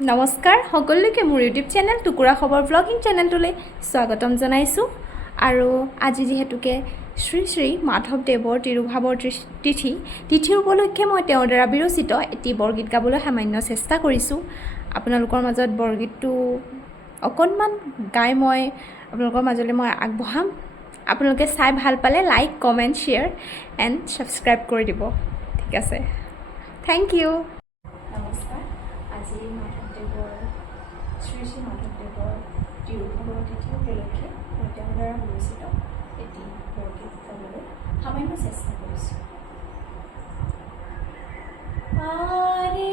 নমস্কাৰ সকলোকে মোৰ ইউটিউব চেনেল টুকুৰা খবৰ ব্লগিং চেনেলটোলৈ স্বাগতম জনাইছোঁ। আৰু আজি যিহেতুকে শ্ৰী শ্ৰী মাধৱদেৱৰ তিৰুভাৱৰ তিথি উপলক্ষে মই তেওঁৰ দ্বাৰা বিৰচিত এটি বৰগীত গাবলৈ সামান্য চেষ্টা কৰিছোঁ। আপোনালোকৰ মাজত বৰগীতটো অকণমান গাই মই আপোনালোকৰ মাজলৈ আগবঢ়াম। আপোনালোকে চাই ভাল পালে like comment share and subscribe কৰি দিব। ঠিক আছে, থেংক ইউ। নমস্কাৰ। আজি মাধৱদেৱৰ শ্ৰী শ্ৰী মাধৱদেৱৰ তিৰুভাৱৰ তিথি উপলক্ষে মই তেওঁৰ দ্বাৰা বিৰচিত এটি বৰগীত গাবলৈ সামান্য চেষ্টা কৰিছোঁ। আৰে